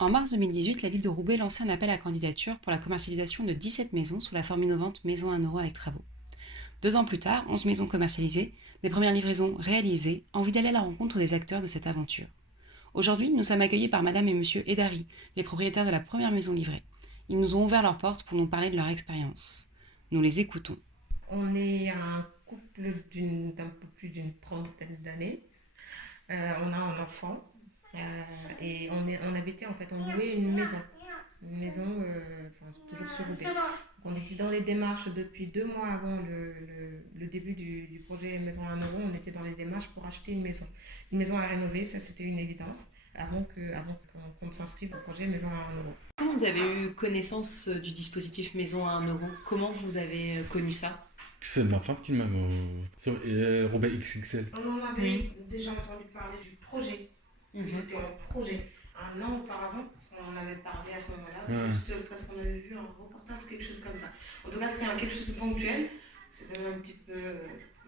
En mars 2018, la ville de Roubaix lançait un appel à candidature pour la commercialisation de 17 maisons sous la forme innovante Maison à 1 € avec travaux. 2 ans plus tard, 11 maisons commercialisées, des premières livraisons réalisées, envie d'aller à la rencontre des acteurs de cette aventure. Aujourd'hui, nous sommes accueillis par Madame et Monsieur Edari, les propriétaires de la première maison livrée. Ils nous ont ouvert leurs portes pour nous parler de leur expérience. Nous les écoutons. On est un couple d'un peu plus d'une trentaine d'années. On a un enfant et on habitait en fait, on louait une maison. Une maison, toujours sur Roubaix. On était dans les démarches depuis 2 mois avant le début du projet Maison à 1 €. On était dans les démarches pour acheter une maison. Une maison à rénover, ça c'était une évidence avant qu'on ne s'inscrive au projet Maison à 1 €. Comment vous avez eu connaissance du dispositif Maison à 1 €? Comment vous avez connu ça? C'est ma femme qui m'a sur Roubaix XXL. On en avait déjà entendu parler du projet. C'était un projet. Un an auparavant, parce qu'on en avait parlé à ce moment-là, juste parce qu'on avait vu un reportage ou quelque chose comme ça. En tout cas, c'était quelque chose de ponctuel. C'était un petit peu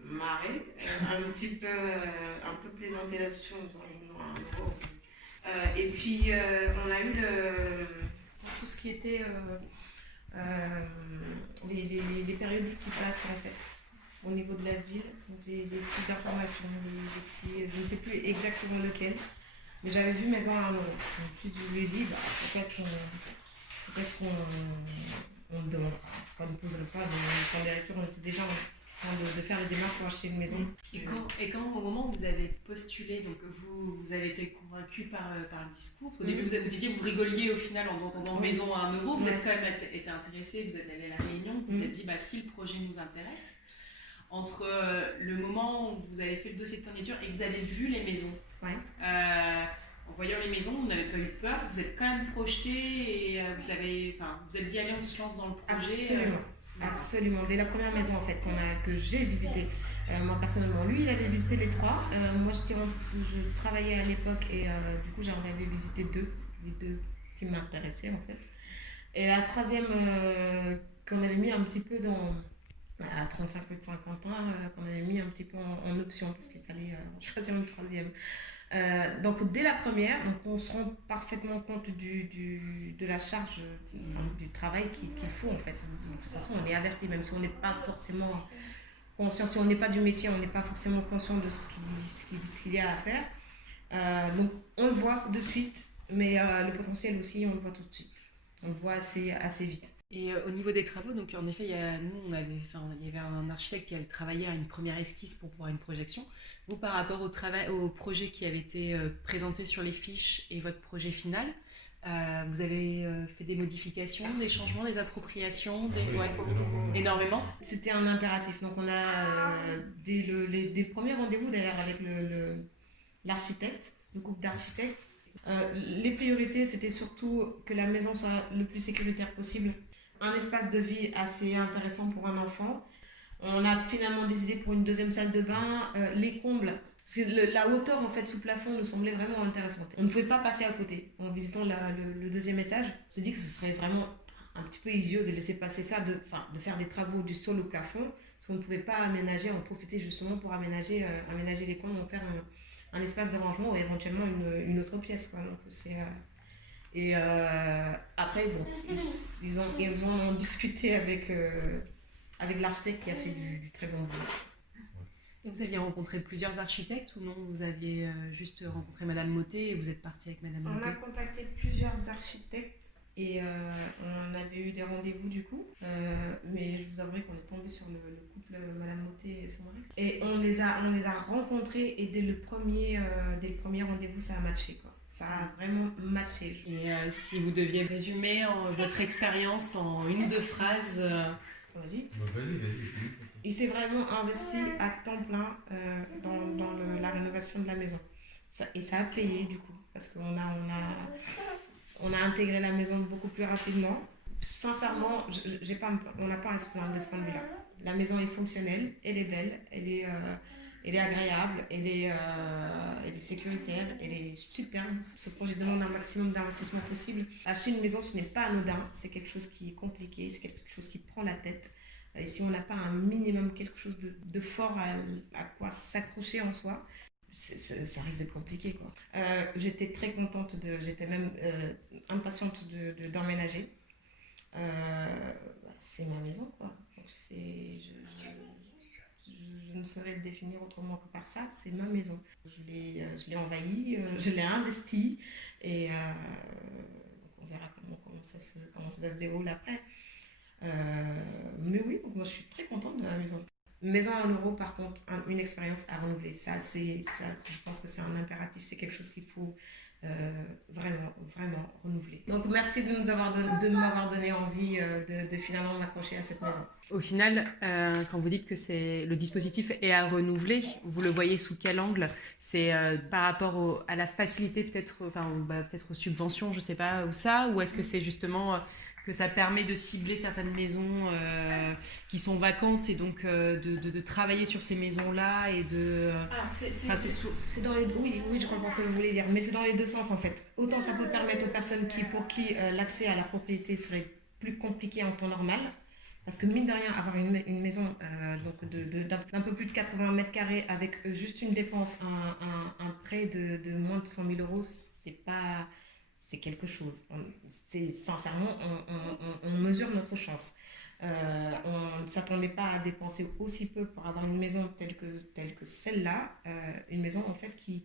marré, un peu plaisanté là-dessus, en disant un euro. Et puis, on a eu tout ce qui était les périodiques qui passent en fait au niveau de la ville, donc les petites informations, les petits, je ne sais plus exactement lequel, mais j'avais vu Maison à 1 €. Donc je lui ai dit, pourquoi est-ce qu'on ne demande pas, pourquoi on ne poserait pas de candidature, on était déjà en train de faire les démarches pour acheter une maison. Et quand au moment où vous avez postulé, donc vous avez été convaincu par le discours, au début vous disiez, vous rigoliez au final en entendant Maison à 1 €, vous êtes quand même été intéressé, vous êtes allé à la réunion, vous vous êtes dit, si le projet nous intéresse, entre le moment où vous avez fait le dossier de candidature et que vous avez vu les maisons, en voyant les maisons, vous n'avez pas eu peur, vous êtes quand même projeté et vous êtes dit, allez, on se lance dans le projet. Absolument, dès la première maison en fait que j'ai visitée. Moi personnellement, lui il avait visité les 3. Moi je travaillais à l'époque et du coup j'en avais visité 2. C'était les 2 qui m'intéressaient en fait. Et la troisième qu'on avait mis un petit peu à 35 ou 50 ans, qu'on avait mis un petit peu en option parce qu'il fallait choisir une troisième. Donc dès la première, donc on se rend parfaitement compte de la charge, du travail qu'il faut en fait. De toute façon, on est averti, même si on n'est pas forcément conscient, si on n'est pas du métier, on n'est pas forcément conscient de ce qu'il y a à faire. Donc on le voit de suite, mais le potentiel aussi, on le voit tout de suite. On le voit assez vite. Et au niveau des travaux, donc en effet, il y avait un architecte qui avait travaillé à une première esquisse pour pouvoir une projection. Vous, par rapport au projet qui avait été présenté sur les fiches et votre projet final, vous avez fait des modifications, des changements, des appropriations, énormément. C'était un impératif. Donc on a dès des premiers rendez-vous d'ailleurs avec l'architecte, le couple d'architectes. Les priorités, c'était surtout que la maison soit le plus sécuritaire possible, un espace de vie assez intéressant pour un enfant. On a finalement décidé pour une deuxième salle de bain, les combles. La hauteur en fait sous plafond nous semblait vraiment intéressante. On ne pouvait pas passer à côté. En visitant le deuxième étage, on s'est dit que ce serait vraiment un petit peu idiot de laisser passer ça, de faire des travaux du sol au plafond, parce qu'on ne pouvait pas aménager, en profiter justement pour aménager les combles, en faire un espace de rangement ou éventuellement une autre pièce, quoi. Donc et après bon, ils ont discuté avec l'architecte qui a fait du très bon boulot. Et vous aviez rencontré plusieurs architectes ou non? Vous aviez juste rencontré Madame Mottet et vous êtes parti avec Madame Mottet? On a contacté plusieurs architectes et on avait eu des rendez-vous du coup, mais je vous avouerai qu'on est tombé sur le couple Madame Mottet et son mari. Et on les a rencontrés et dès le premier rendez-vous ça a matché, quoi. Ça a vraiment matché. Et si vous deviez résumer votre expérience en une ou deux phrases. Vas-y. Vas-y. Il s'est vraiment investi à temps plein dans la rénovation de la maison. Et ça a payé du coup, parce on a intégré la maison beaucoup plus rapidement. Sincèrement, on n'a pas à se plaindre de ce point de vue-là. La maison est fonctionnelle, elle est belle, elle est agréable, elle est sécuritaire, elle est superbe. Ce projet demande un maximum d'investissement possible. Acheter une maison, ce n'est pas anodin, c'est quelque chose qui est compliqué, c'est quelque chose qui prend la tête. Et si on n'a pas un minimum, quelque chose de fort à quoi s'accrocher en soi, ça risque d'être compliqué, quoi. J'étais très contente j'étais même impatiente d'emménager. C'est ma maison, quoi. Donc je ne saurais le définir autrement que par ça. C'est ma maison. Je l'ai envahie, je l'ai investie et on verra comment ça se déroule après. Mais oui, moi je suis très contente de ma maison. Maison à 1 euro, par contre, une expérience à renouveler. Ça, je pense que c'est un impératif, c'est quelque chose qu'il faut vraiment, vraiment renouveler. Donc merci de m'avoir donné envie de finalement m'accrocher à cette maison. Au final, quand vous dites que le dispositif est à renouveler, vous le voyez sous quel angle? C'est par rapport à la facilité peut-être, peut-être aux subventions, je sais pas, ou est-ce que c'est justement que ça permet de cibler certaines maisons qui sont vacantes et donc de travailler sur ces maisons-là et de... Alors, c'est dans les... Oui, je comprends ce que vous voulez dire, mais c'est dans les deux sens en fait. Autant ça peut permettre aux personnes pour qui l'accès à la propriété serait plus compliqué en temps normal, parce que mine de rien, avoir une maison d'un peu plus de 80 mètres carrés avec juste une dépense, un prêt de moins de 100 000 euros, c'est quelque chose. Sincèrement, on mesure notre chance. On ne s'attendait pas à dépenser aussi peu pour avoir une maison telle que celle-là, une maison en fait qui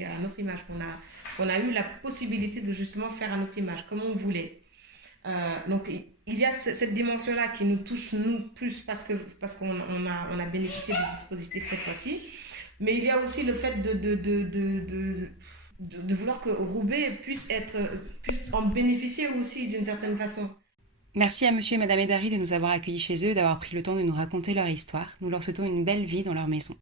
est à notre image, qu'on a eu la possibilité de justement faire à notre image, comme on voulait. Donc il y a cette dimension-là qui nous touche nous plus parce qu'on a bénéficié du dispositif cette fois-ci, mais il y a aussi le fait de vouloir que Roubaix puisse en bénéficier aussi d'une certaine façon. Merci à monsieur et madame Edari de nous avoir accueillis chez eux et d'avoir pris le temps de nous raconter leur histoire. Nous leur souhaitons une belle vie dans leur maison.